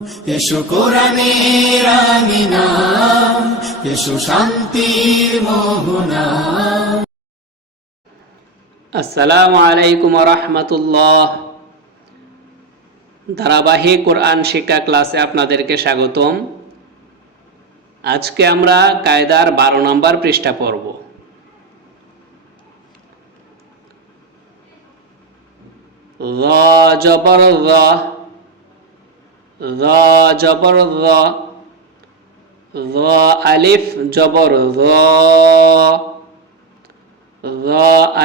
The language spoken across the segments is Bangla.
এসো কোরআনের আমিনা, এসো শান্তির মোহনা। আসসালামু আলাইকুম ওয়া রাহমাতুল্লাহ। ধারাবাহিক কোরআন শিক্ষা ক্লাসে আপনাদেরকে স্বাগতম। আজকে আমরা কায়দার 12 নম্বর পৃষ্ঠা পড়ব। য জবর য, য জবর য, য আলিফ জবর য, য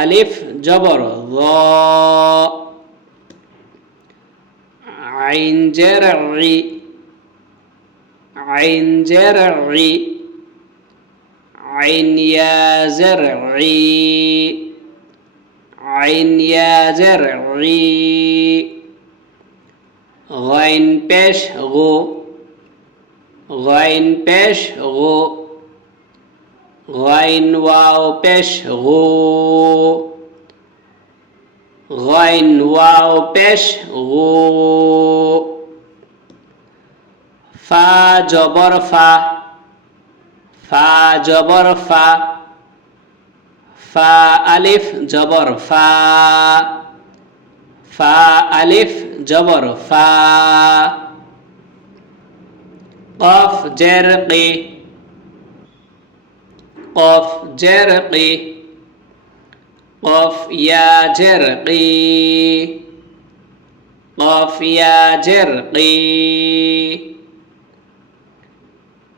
আলিফ জবর য, আইন জের ই, আইন জের ই, আইন ইয়া জের ই, আইন ইয়া জের ই, গাইন পেশ গো, গাইন পেশ গো, গাইন ওয়াও পেশ গো, গাইন ওয়াও পেশ গো, ফা জবর ফা, ফা জবর ফা, ফা আলিফ জবর ফা, ফা আলিফ জবর ফা, কফ জের কি, কফ জের কি, কফ ইয়া জের কি, কফ ইয়া জের কি,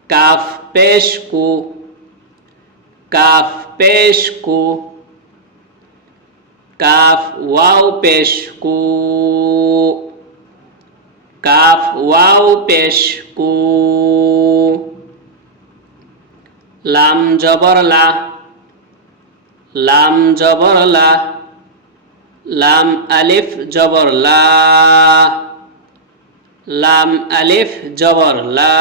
কাফ পেশ কু, কাফ পেশ কু, কাফ ওয়াও পেশ কু, কাফ ওয়াও পেশ কু, লাম জবর লা, লাম জবর লা, লাম আলিফ জবর লা, লাম আলিফ জবর লা,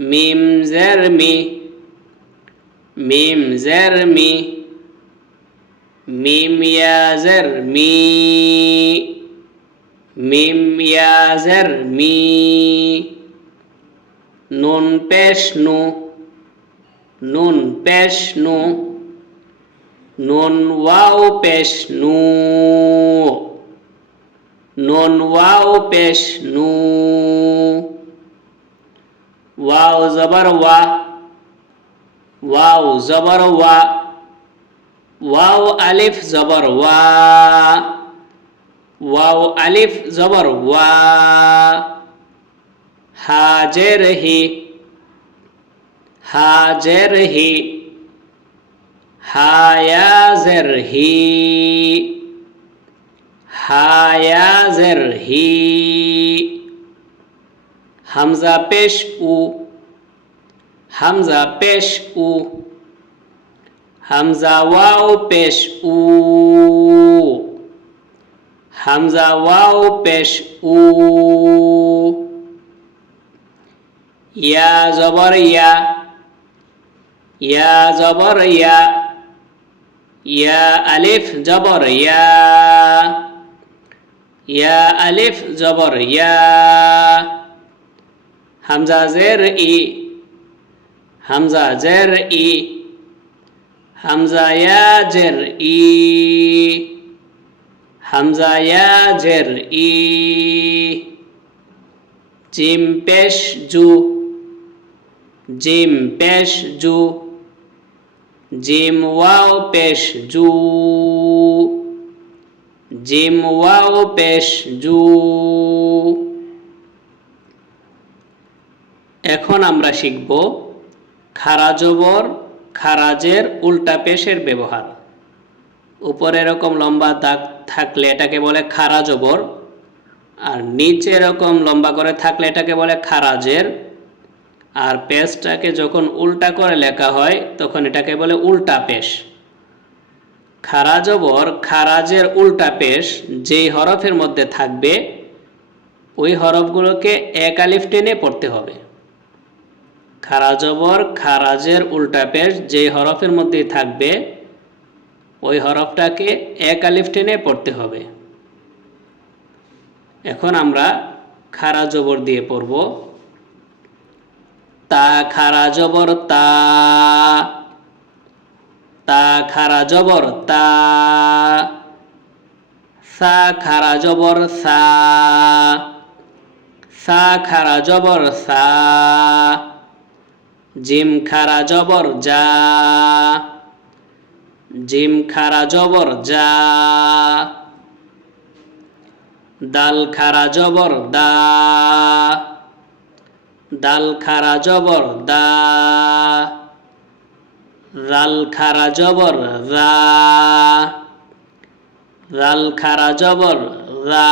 মিম জের মি, মিম জের মি, মিম ইয়া জের মি, মিম ইয়া জের মি, নুন পেশ নু, নুন পেশ নু, নুন ওয়াও পেশ নু, নুন ওয়াও পেশ নু, ওয়াও জবর ওয়া, ওয়াও জবর ওয়া, ওয়াও আলিফ জবর ওয়া, ওয়াও আলিফ জবর ওয়া, হা জের হি, হা জের হি, হা ইয়া জের হি, হা ইয়া জের হি, হামজা পেশ উ, হামজা পেশ উ, হামজা ওয়াও পেশ উ, হামজা ওয়াও পেশ উ, ইয়া জবর ইয়া, ইয়া জবর ইয়া, ইয়া আলিফ জবর ইয়া, ইয়া আলিফ জবর ইয়া, হামজা জের ই, হামজা জের ই, হামজা ইয়া জের ই, হামজা ইয়া জের ই, জিম পেশ জু, জিম পেশ জু, জিম ওয়াও পেশ জু, জিম ওয়াও পেশ জু। এখন আমরা শিখব খারা জবর, খারাজের উল্টা পেশের ব্যবহার। উপরে এরকম লম্বা দাগ থাকলে এটাকে বলে খারা জবর, আর নিচে এরকম লম্বা করে থাকলে এটাকে বলে খারাজের, আর পেশটাকে যখন উল্টা করে লেখা হয় তখন এটাকে বলে উল্টা পেশ। খারা জবর, খারাজের উল্টা পেশ যেই হরফের মধ্যে থাকবে ওই হরফগুলোকে এক আলিফ টেনে পড়তে হবে। খারা জবর, খারাজের উল্টা পেশ যেই হরফের মধ্যে থাকবে ওই হরফটাকে এক আলিফ টেনে পড়তে হবে। এখন আমরা খাড়া জবর দিয়ে পড়ব। তা খাড়া জবর তা, তা খাড়া জবর তা। সা খাড়া জবর সা, সা খাড়া জবর সা। জিম খাড়া জবর যা, জিম খাড়া জবর যা। দাল খাড়া জবর দা, দাল খাড়া জবর দা। রাল খাড়া জবর রা, রাল খাড়া জবর রা।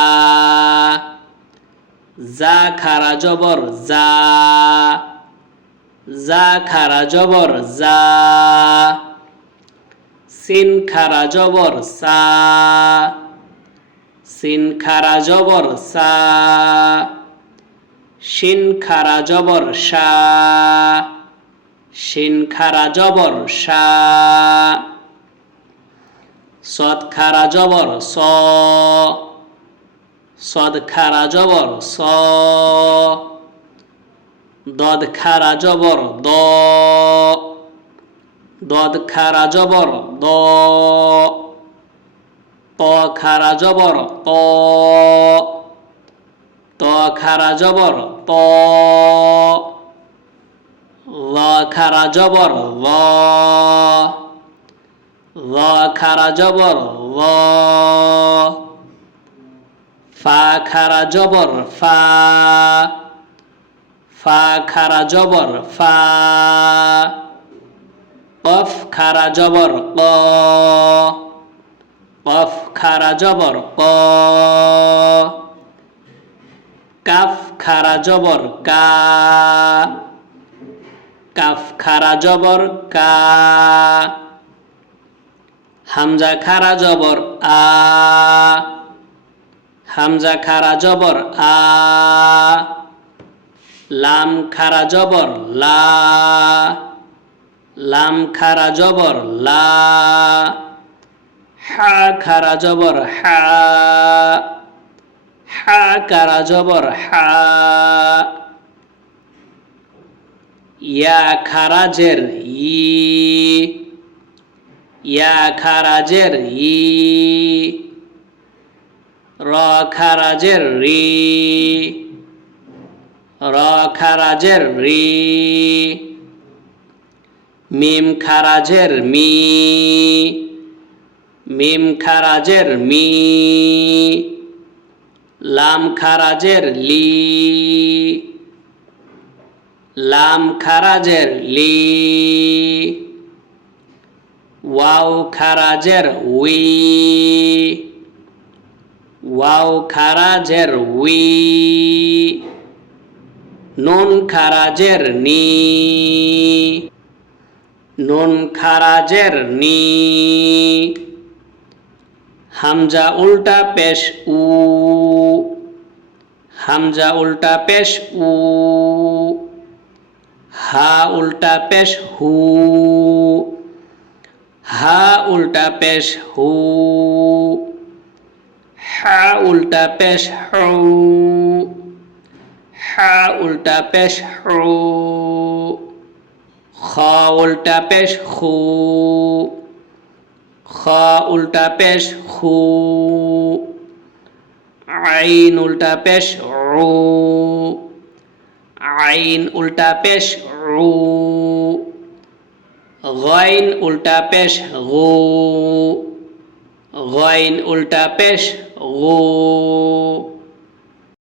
জা খাড়া জবর জা, জা খাড়া জবর জা। সিন খাড়া জবর সা, সিন খাড়া জবর সা। শিন খাড়া জবর শা, শিন খাড়া জবর শা। সদ খাড়া জবর স, সদ খাড়া জবর স। দদ খাড়া জবর দ, দদ খাড়া জবর দ। ত খাড়া জবর ত, ত খাড়া জবর ত। ল খাড়া জবর ল, ল খাড়া জবর ল। ফা খাড়া জবর ফা, ফা খাড়া জবর ফা। কফ খাড়া জবর ক, কফ খাড়া জবর ক। কাফ খাড়া জবর কা, কাফ খাড়া জবর কা। হামজা খাড়া জবর আ, হামজা খাড়া জবর আ। লাম খাড়া জবর লা, লাম খাড়া জবর লা। হা খাড়া জবর হা, হা খাড়া জবর হা। ইয়া খাড়া জের ই, ইয়া খাড়া জের ই। র খাড়া জের রি, র খাড়া জের রি। মিম খাড়া জের মি, মিম খাড়া জের মি। লাম খাড়া জের লি, লাম খাড়া জের লি। ওয়াও খাড়া জের উই, ওয়াও খাড়া জের উই। নুন খাড়া জের নি, নুন খাড়া জের নি। হামজা উল্টা পেশ উ, হামজা উল্টা পেশ উ। হা উল্টা পেশ হু, হা উল্টা পেশ হু। হা উল্টা পেশ হু, হা উল্টা পেশ হু। খ উল্টা পেশ খু, খ উল্টা পেশ খু। আইন উল্টা পেশ উ, আইন উল্টা পেশ উ। গাইন উল্টা পেশ গু, গাইন উল্টা পেশ গু।